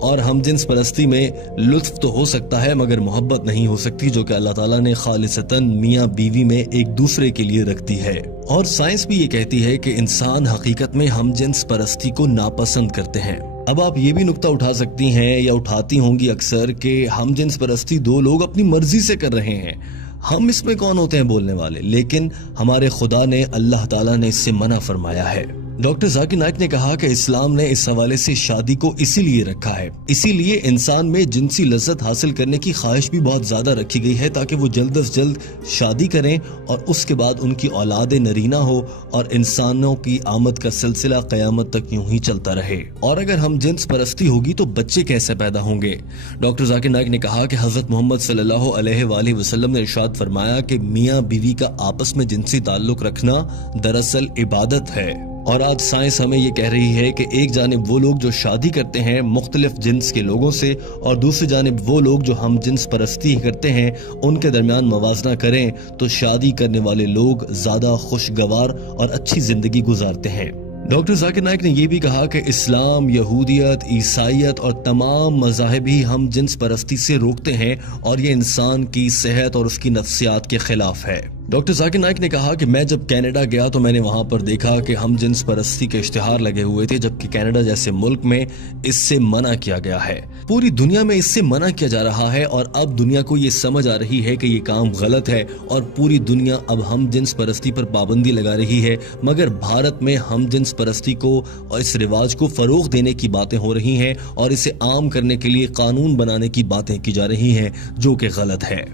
اور ہم جنس پرستی میں لطف تو ہو سکتا ہے مگر محبت نہیں ہو سکتی، جو کہ اللہ تعالیٰ نے خالصتاً میاں بیوی میں ایک دوسرے کے لیے رکھ دی ہے۔ اور سائنس بھی یہ کہتی ہے کہ انسان حقیقت میں ہم جنس پرستی کو ناپسند کرتے ہیں۔ اب آپ یہ بھی نقطہ اٹھا سکتی ہیں یا اٹھاتی ہوں گی اکثر کہ ہم جنس پرستی دو لوگ اپنی مرضی سے کر رہے ہیں، ہم اس میں کون ہوتے ہیں بولنے والے، لیکن ہمارے خدا نے، اللہ تعالیٰ نے اس سے منع فرمایا ہے۔ ڈاکٹر ذاکر نائک نے کہا کہ اسلام نے اس حوالے سے شادی کو اسی لیے رکھا ہے، اسی لیے انسان میں جنسی لذت حاصل کرنے کی خواہش بھی بہت زیادہ رکھی گئی ہے تاکہ وہ جلد از جلد شادی کریں اور اس کے بعد ان کی اولاد نرینہ ہو اور انسانوں کی آمد کا سلسلہ قیامت تک یوں ہی چلتا رہے۔ اور اگر ہم جنس پرستی ہوگی تو بچے کیسے پیدا ہوں گے؟ ڈاکٹر ذاکر نائک نے کہا کہ حضرت محمد صلی اللہ علیہ وآلہ وسلم نے ارشاد فرمایا کہ میاں بیوی کا آپس میں جنسی تعلق رکھنا دراصل عبادت ہے۔ اور آج سائنس ہمیں یہ کہہ رہی ہے کہ ایک جانب وہ لوگ جو شادی کرتے ہیں مختلف جنس کے لوگوں سے اور دوسری جانب وہ لوگ جو ہم جنس پرستی کرتے ہیں ان کے درمیان موازنہ کریں تو شادی کرنے والے لوگ زیادہ خوشگوار اور اچھی زندگی گزارتے ہیں۔ ڈاکٹر ذاکر نائک نے یہ بھی کہا کہ اسلام، یہودیت، عیسائیت اور تمام مذاہب ہی ہم جنس پرستی سے روکتے ہیں اور یہ انسان کی صحت اور اس کی نفسیات کے خلاف ہے۔ ڈاکٹر ذاکر نائک نے کہا کہ میں جب کینیڈا گیا تو میں نے وہاں پر دیکھا کہ ہم جنس پرستی کے اشتہار لگے ہوئے تھے، جبکہ کینیڈا جیسے ملک میں اس سے منع کیا گیا ہے۔ پوری دنیا میں اس سے منع کیا جا رہا ہے اور اب دنیا کو یہ سمجھ آ رہی ہے کہ یہ کام غلط ہے اور پوری دنیا اب ہم جنس پرستی پر پابندی لگا رہی ہے، مگر بھارت میں ہم جنس پرستی کو اور اس رواج کو فروغ دینے کی باتیں ہو رہی ہیں اور اسے عام کرنے کے لیے قانون بنانے کی باتیں کی جا رہی ہیں، جو کہ غلط ہے۔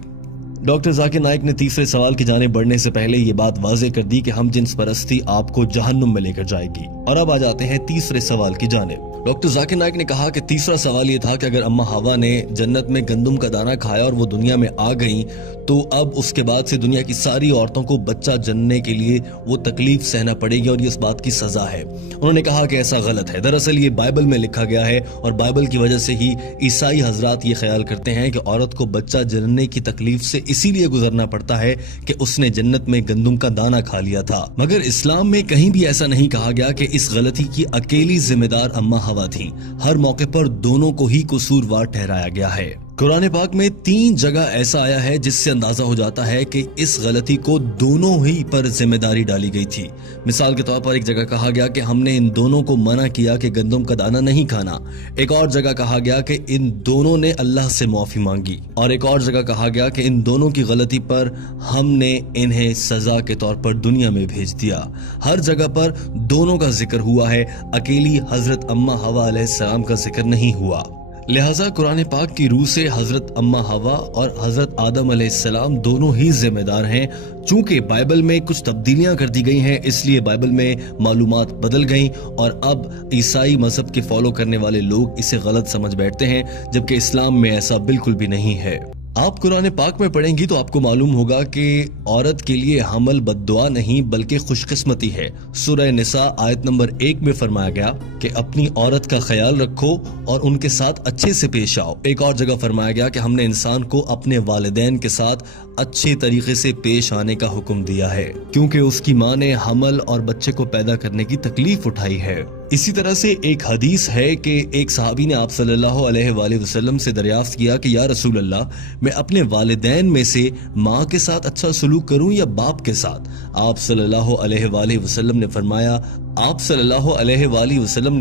ڈاکٹر ذاکر نائک نے تیسرے سوال کی جانب بڑھنے سے پہلے یہ بات واضح کر دی کہ ہم جنس پرستی آپ کو جہنم میں لے کر جائے گی۔ اور اب آ جاتے ہیں تیسرے سوال کی جانب۔ ڈاکٹر ذاکر نائک نے کہا کہ تیسرا سوال یہ تھا کہ اگر اماں ہوا نے جنت میں گندم کا دانہ کھایا اور وہ دنیا میں آ گئیں تو اب اس کے بعد سے دنیا کی ساری عورتوں کو بچہ جننے کے لیے وہ تکلیف سہنا پڑے گی اور یہ اس بات کی سزا ہے۔ انہوں نے کہا کہ ایسا غلط ہے، دراصل یہ بائبل میں لکھا گیا ہے اور بائبل کی وجہ سے ہی عیسائی حضرات یہ خیال کرتے ہیں کہ عورت کو بچہ جننے کی تکلیف سے اسی لیے گزرنا پڑتا ہے کہ اس نے جنت میں گندم کا دانہ کھا لیا تھا، مگر اسلام میں کہیں بھی ایسا نہیں کہا گیا کہ اس غلطی کی اکیلی ذمہ دار اماں ہوا تھیں۔ ہر موقع پر دونوں کو ہی قصوروار ٹھہرایا گیا ہے۔ قرآن پاک میں 3 جگہ ایسا آیا ہے جس سے اندازہ ہو جاتا ہے کہ اس غلطی کو دونوں ہی پر ذمہ داری ڈالی گئی تھی۔ مثال کے طور پر ایک جگہ کہا گیا کہ ہم نے ان دونوں کو منع کیا کہ گندم کا دانہ نہیں کھانا، ایک اور جگہ کہا گیا کہ ان دونوں نے اللہ سے معافی مانگی، اور ایک اور جگہ کہا گیا کہ ان دونوں کی غلطی پر ہم نے انہیں سزا کے طور پر دنیا میں بھیج دیا۔ ہر جگہ پر دونوں کا ذکر ہوا ہے، اکیلی حضرت اماں حوا علیہ السلام کا ذکر نہیں ہوا۔ لہٰذا قرآن پاک کی روح سے حضرت اماں حوا اور حضرت آدم علیہ السلام دونوں ہی ذمہ دار ہیں۔ چونکہ بائبل میں کچھ تبدیلیاں کر دی گئی ہیں اس لیے بائبل میں معلومات بدل گئیں اور اب عیسائی مذہب کے فالو کرنے والے لوگ اسے غلط سمجھ بیٹھتے ہیں، جبکہ اسلام میں ایسا بالکل بھی نہیں ہے۔ آپ قرآن پاک میں پڑھیں گی تو آپ کو معلوم ہوگا کہ عورت کے لیے حمل بد دعا نہیں بلکہ خوش قسمتی ہے۔ سورہ نساء آیت نمبر 1 میں فرمایا گیا کہ اپنی عورت کا خیال رکھو اور ان کے ساتھ اچھے سے پیش آؤ۔ ایک اور جگہ فرمایا گیا کہ ہم نے انسان کو اپنے والدین کے ساتھ اچھے طریقے سے پیش آنے کا حکم دیا ہے، کیونکہ اس کی ماں نے حمل اور بچے کو پیدا کرنے کی تکلیف اٹھائی ہے۔ اسی طرح سے ایک حدیث ہے کہ ایک صحابی نے آپ صلی اللہ علیہ وآلہ وسلم سے دریافت کیا کہ یا رسول اللہ، میں اپنے والدین میں سے ماں کے ساتھ اچھا سلوک کروں یا باپ کے ساتھ؟ آپ صلی اللہ علیہ وآلہ وسلم نے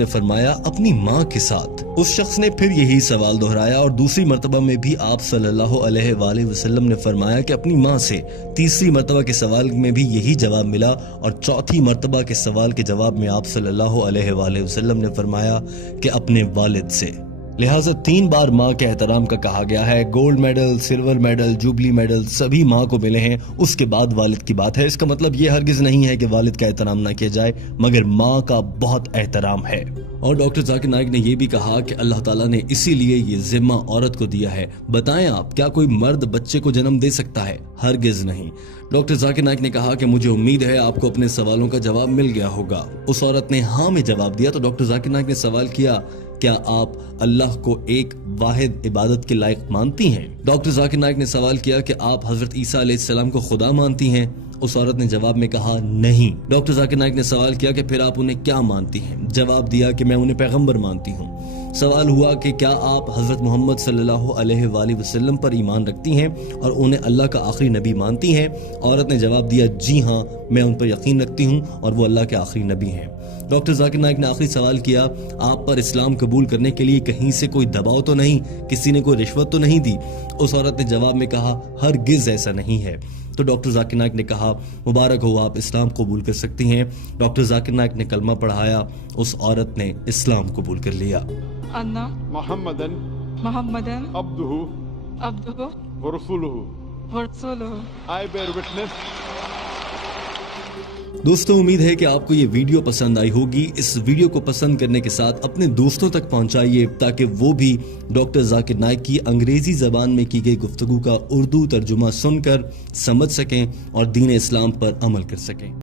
فرمایا اپنی ماں کے ساتھ۔ اس شخص نے پھر یہی سوال دہرایا اور دوسری مرتبہ میں بھی آپ صلی اللہ علیہ وآلہ وسلم نے فرمایا کہ اپنی ماں سے۔ تیسری مرتبہ کے سوال میں بھی یہی جواب ملا اور چوتھی مرتبہ کے سوال کے جواب میں آپ صلی اللہ علیہ وآلہ وسلم نے فرمایا کہ اپنے والد سے۔ لہٰذا 3 بار ماں کے احترام کا کہا گیا ہے۔ Gold medal, silver medal, jubilee medal سبھی ماں کو ملے ہیں، اس کے بعد والد کی بات ہے۔ اس کا مطلب یہ ہرگز نہیں ہے کہ والد کا احترام نہ کیا جائے، مگر ماں کا بہت احترام ہے۔ اور ڈاکٹر ذاکر نائک نے یہ بھی کہا کہ اللہ تعالیٰ نے اسی لیے یہ ذمہ عورت کو دیا ہے۔ بتائیں آپ، کیا کوئی مرد بچے کو جنم دے سکتا ہے؟ ہرگز نہیں۔ ڈاکٹر ذاکر نائک نے کہا کہ مجھے امید ہے آپ کو اپنے سوالوں کا جواب مل گیا ہوگا۔ اس عورت نے ہاں میں جواب دیا تو ڈاکٹر ذاکر نائک نے سوال کیا، کیا آپ اللہ کو ایک واحد عبادت کے لائق مانتی ہیں؟ ڈاکٹر ذاکر نائک نے سوال کیا کہ آپ حضرت عیسیٰ علیہ السلام کو خدا مانتی ہیں؟ اس عورت نے جواب میں کہا نہیں۔ ڈاکٹر ذاکر نائک نے سوال کیا کہ پھر آپ انہیں کیا مانتی ہیں؟ جواب دیا کہ میں انہیں پیغمبر مانتی ہوں۔ سوال ہوا کہ کیا آپ حضرت محمد صلی اللہ علیہ وآلہ وسلم پر ایمان رکھتی ہیں اور انہیں اللہ کا آخری نبی مانتی ہیں؟ عورت نے جواب دیا جی ہاں، میں ان پر یقین رکھتی ہوں اور وہ اللہ کے آخری نبی ہیں۔ ڈاکٹر ذاکر نائک نے آخری سوال کیا، آپ پر اسلام قبول کرنے کے لیے کہیں سے کوئی دباؤ تو نہیں، کسی نے کوئی رشوت تو نہیں دی؟ اس عورت نے جواب میں کہا ہرگز ایسا نہیں ہے۔ تو ڈاکٹر ذاکر نائک نے کہا مبارک ہو، آپ اسلام قبول کر سکتی ہیں۔ ڈاکٹر ذاکر نائک نے کلمہ پڑھایا، اس عورت نے اسلام قبول کر لیا۔ انا محمدن محمدن عبدہ عبدہ ورسولہ ورسولہ۔ I bear witness. دوستوں، امید ہے کہ آپ کو یہ ویڈیو پسند آئی ہوگی۔ اس ویڈیو کو پسند کرنے کے ساتھ اپنے دوستوں تک پہنچائیے تاکہ وہ بھی ڈاکٹر ذاکر نائک کی انگریزی زبان میں کی گئی گفتگو کا اردو ترجمہ سن کر سمجھ سکیں اور دین اسلام پر عمل کر سکیں۔